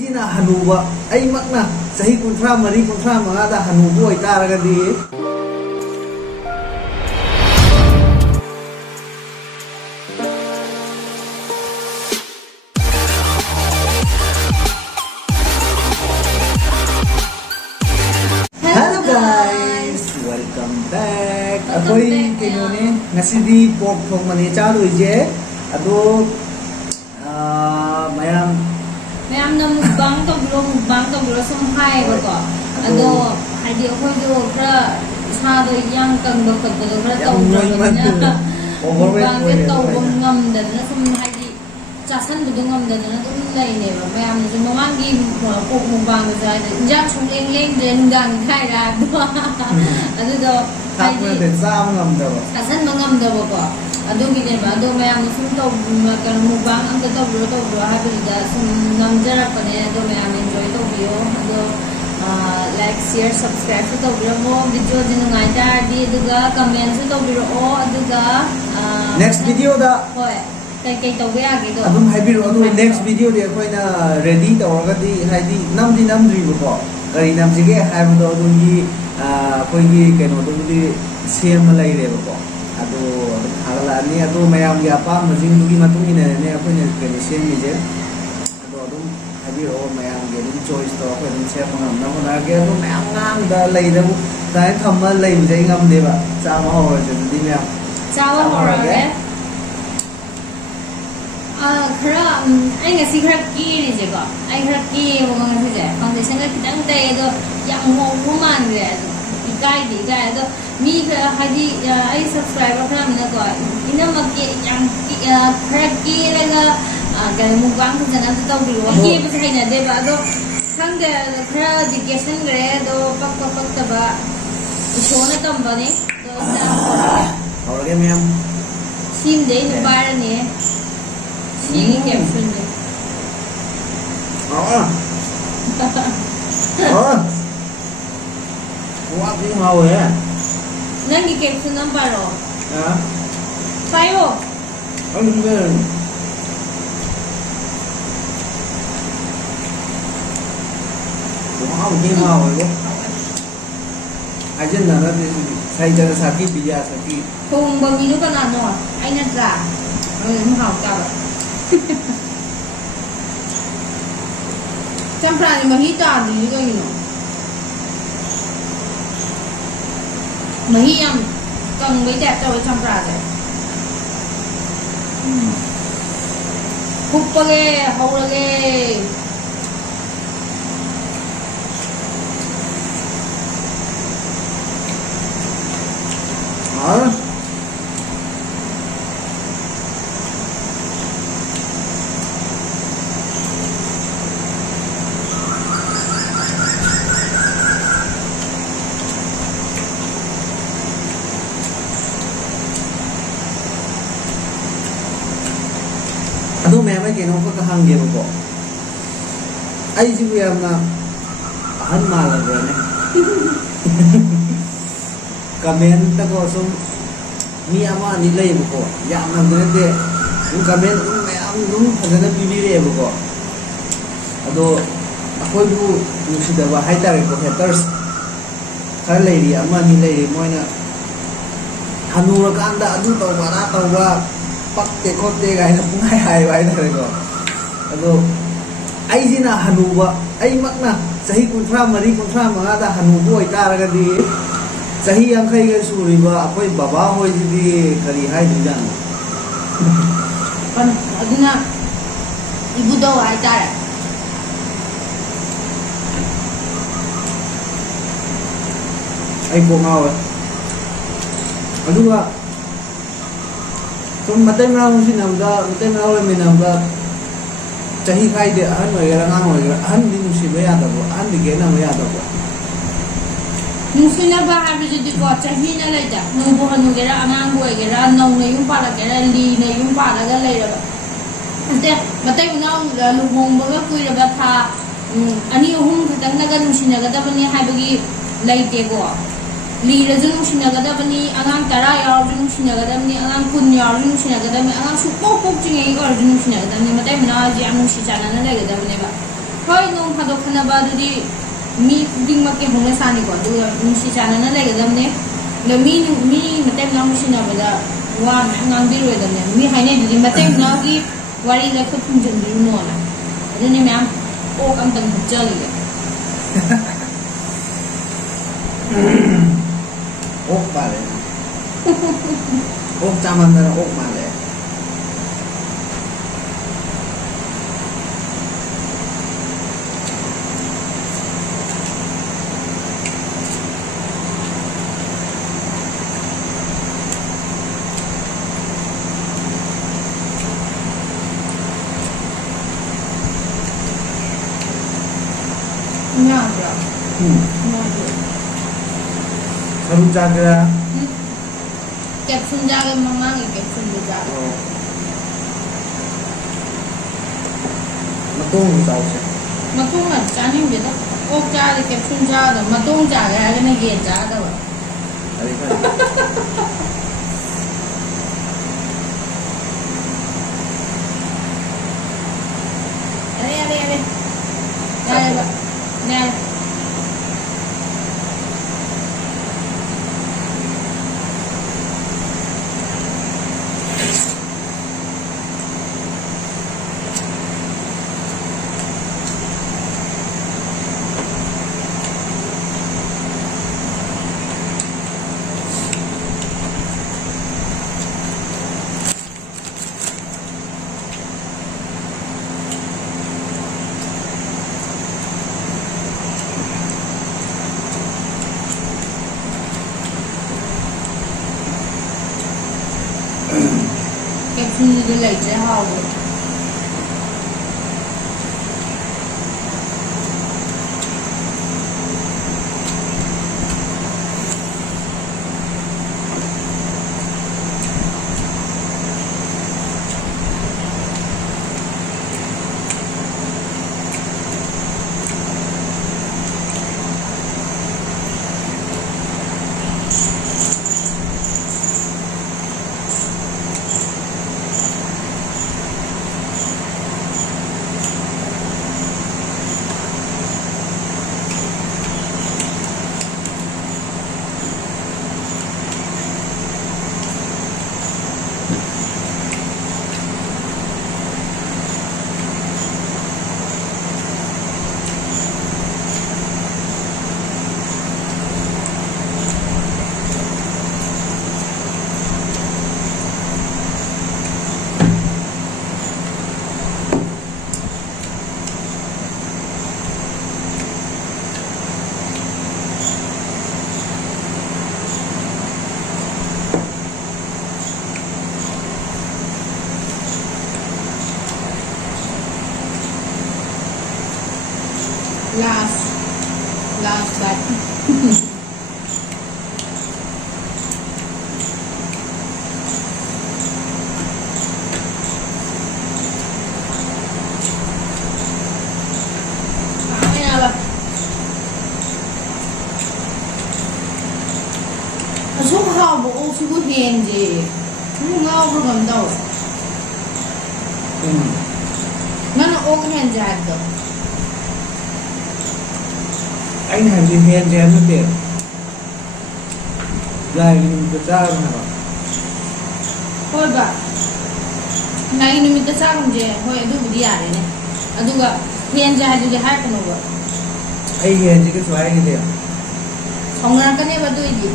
ꯑꯩꯁꯤꯅ ꯍꯅꯨꯕ ꯑꯩꯃꯛꯅ ꯆꯍꯤ 34 35ꯗ ꯍꯅꯨꯕ ꯑꯣꯏꯇꯥꯔꯒꯗꯤ Hello guys, welcome back. Akoy kinone ngasidi pork thong mani chalu je ado mayam na mukbang to bro sum hai ba ko ado hadi akoy do kra sa do yang kang do khat do kra taw do na mukbang ke taw ngam da na sum hadi chasan do ngam da na dum lai ne ba mayam na sum mang gi pork mukbang da ja chung leng den dang khai ra do ado do hadi de sam ngam da ba chasan ngam da ba ko ado gi ne ba ado mayam sum taw kan mukbang ang taw bro ha da sum ngam jara pa ne ado mayam enjoy to bio ado like share subscribe to bro mo video jinu ngai da di duga comment to bro o aduga next video da hoi kai to ga gi do adum haibiro adu next video de akoina ready tawragadi haidi namdi namdri ko kari nam jige haibdo adu gi koi gi keno du di sem lai re ko adu agala ni adu mayam gi apa majing gi matung ine ne akoina kene sem ni je adu adum haibiro mayam gi dum choice to ko dum sem ngam na ko na ge adu mayam ngang da lai da bu dai thamma lai je ngam de ba cha ma ho je di mayam cha ho re khara ai ngasi khara ki ni je ko ai khara ki mo ngi je foundation ga kitang dai do yang mo man re ikai di ga do mi hadi ai subscriber khara na ko ina ma ki yang khara ki ra ga ga mu bang ku jana to bi wa ki ba sai na de ba do sang de khara education re do pak ta ba so na tam ba ne do sa और के ma'am sim de ni ba ra ne ये caption है वो आप भी माव है नंगी कैप्शन नंबर रो हाँ पायो अंदर वो आप भी माव है वो आज ना ना साइड जगह साकी बिया साकी थोंग बंगी नु का नानो आई ना जा हम हाउ का Champra ni mahi ta di ko yun. Mahi yang kang với đẹp cho với champra đấy. Húp pa ge, hau la ge. Ado मैं keno ko kahang ge ko ai ji bu yam na han ma la ge ne comment ta ko sum mi ama ni lai bu ko ya na de de u comment u me am nu phajana bi bi re bu ko ado akoi bu nu si da ba hai ta re ko haters khar lai ri ama ni lai ri moina hanu ra kan da adu to ba na to ba pakte khote ga na pungai hai bai da ko ado ai sina hanuba ai makna sahi 34 35da hanuba oitaragadi sahi 50 ga suriba akoi baba hoi di kari hai dijan Kan aduna ibu do ai tare ai ko ngawa aduga tum matai mrau si namda matai mrau le menamda chahi khai de an oi ra ngang oi an di nu si ba ya da bo an di ge na ma ya da bo Nusina ba ha bi di ko chahi na lai da nu bo hanu ge ra angang bo ge ra nau ne yum pa la ge ra li ne yum pa la ga lai ra ante matai nau lu hong ba ga kui ra ba tha ani hum thang na ga nusina ga da ba ni ha ba gi lai te go Lira jung sinagadabani angang tara yaw jung sinagadabani angang kun yaw jung sinagadabani angang supok pok jung ei ko jung sinagadabani matai mana ji amu si chana na lagadabani ba hoi खनबा दुदी मी दिंग मके होने सानी को दु नुसी चानना लेगदमने न मी मते नाम सिना बदा वा ngang bi roi dam ne mi haine di mate na gi wari la ko thum jin du no la adune ma'am o kam tang jali ốc bà đấy ốc trăm ăn là ốc bà đấy ngon rồi ngon rồi Kamu jaga capsule jaga mama ngi capsule jaga matong tau se matung là chán nhưng vậy đó ốc cha thì capsule jaga matung jaga cái này ghiền jaga rồi Ari kan đây đây đây capsule đi lấy trái hào rồi last but số hào bộ ô số hiền gì không ngao có cầm đâu nó ô cái hiền dài được anh làm gì hèn chén nó tiền dài cái sao nào thôi bà này mình ta sao không vậy thôi itu budi ada nih aduh gak hiền dài juga hai kan gak anh hèn gì cái xoáy cái tiền 성나kan ya batu ini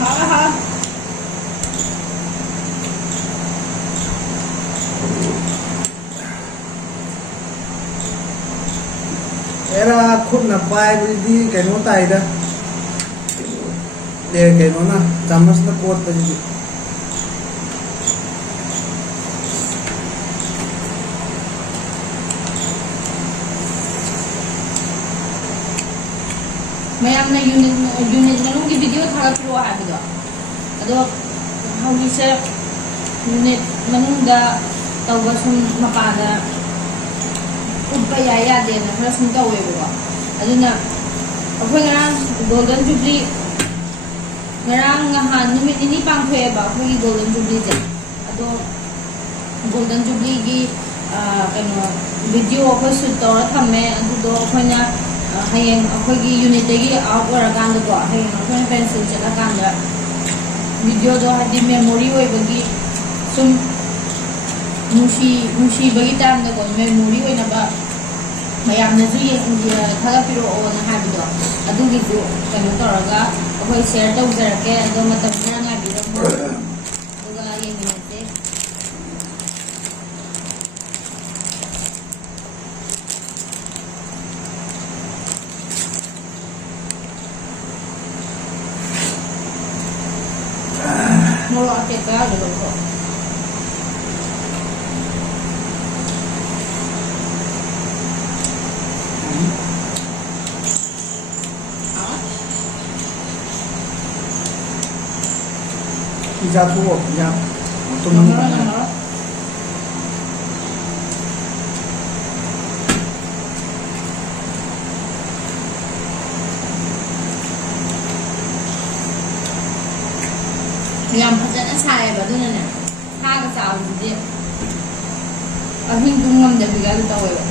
ha era khúc nạp bài đi cái nó tay đó để cái nó na chamas na cột đó gì mayam na unit nung ki video thagat ro ha bido ado hawli se unit nung da tawga sum mapada ubba ya de na khara sum tawe bo aduna akhoi ngara golden jubilee ngarang ngahan numit ini pangthoeba khoi golden jubilee je ado golden jubilee gi kano video khoi shoot tora thamme adu do khoina hayeng khoi gi unit gi out ora kan do hayeng khoi pencil chala kan da video do hadi memory oi bagi sum mushi bagi time da ko memory oi na ba mayam na ju ye thaga piro o na ha bido adu gi ju kano toraga khoi share tau jarake ado matam na nga biro mo duga ye minute moro ate ka do ko Pizza tuh ya untuk namanya yang fazana sai ba dun na ha ga sa u ji a hin dum ngam da biga da tawe ba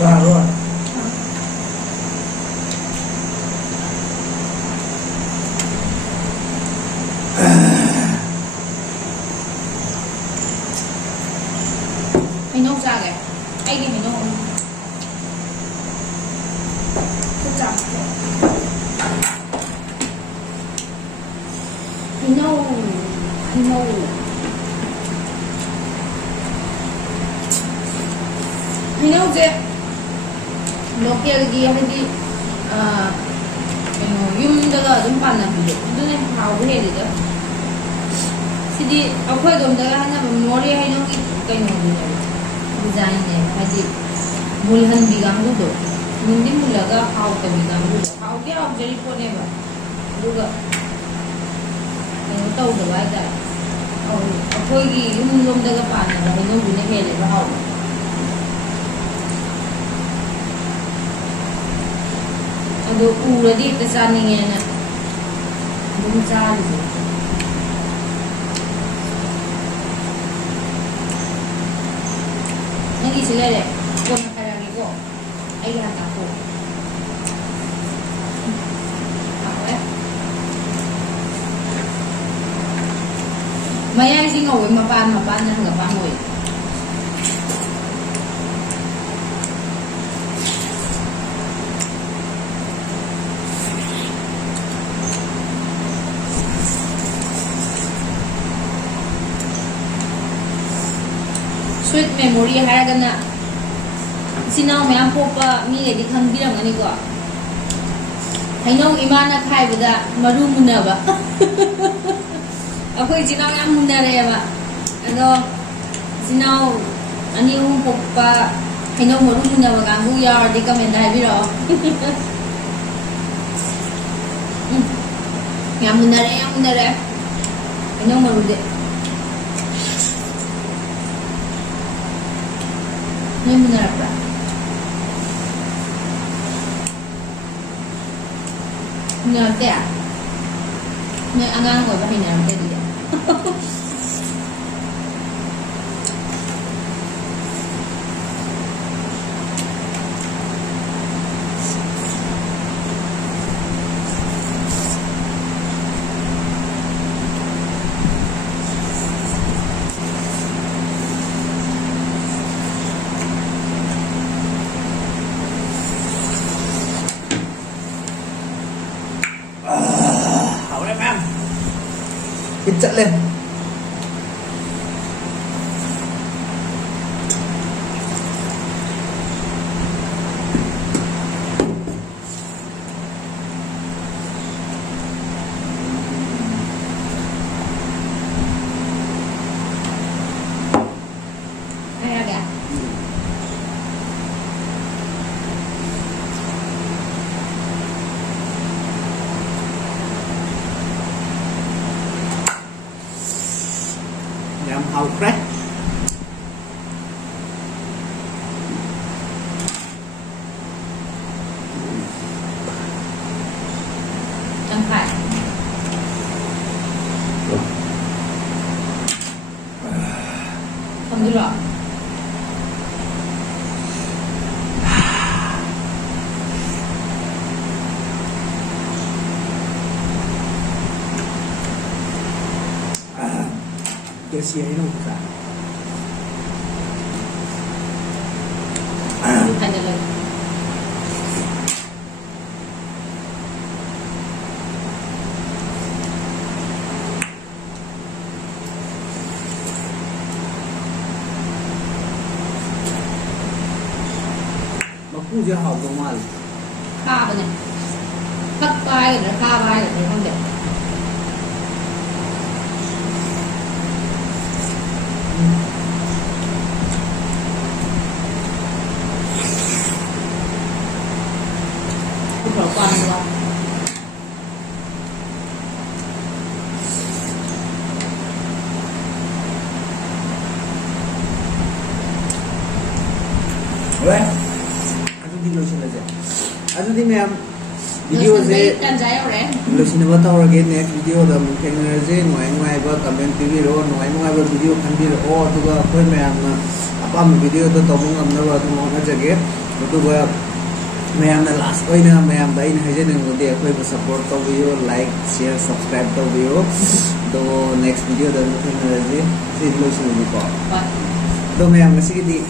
rồi mình nấu ra kìa ai đi mình nấu phức tạp mình nấu gì local gi hadi yum daga dum panna bi dune haw he de da sidi akhoi dom daga hana memory hay no ki kaino ni design ne hadi mulhan bi gam do mundi mulaga haw ta bi gam do haw ke ab jari ko ne ba duga tau da ba da akhoi gi yum dom daga panna ba no bi ne he le ba haw ado uradi ta chaninge na dum chali nagi silere ko na karagi ko ay hata ko ako maya sing ngoi mapan na hangga pangoy sweet memory haragana sinau mayam popa mi le di khambiram ani ko hainau imana khaibada maru munaba akoi sinau yam munare ba ado sinau ani popa hainau maru munaba gangu ya di comment dai biro yam munare hainau maru de ini benar apa? Benar ya? Ini anak gue pakai benar dia. Kecek lên dulu. Dia sia ini bukan. Bukan dulu. Cũng chưa học đâu mà Kha bên này cắt vai rồi kha vai rồi không được cái khẩu quan rồi đấy đi lối xin là gì? Anh đi mẹ video gì? Lối xin bắt đầu cái next video đó mình thấy người gì ngoài vào comment TV rồi ngoài vào video khán đi rồi ô tụi cái khơi mẹ mà apa mình video đó tao muốn làm nó vào tụi nó chơi cái tụi cái mẹ là last coi nè mẹ đây này hay nên người khơi vào support tao video like share subscribe tao video to next video đó mình thấy người gì xin lối xin đi qua. Đó mẹ mà xin cái gì?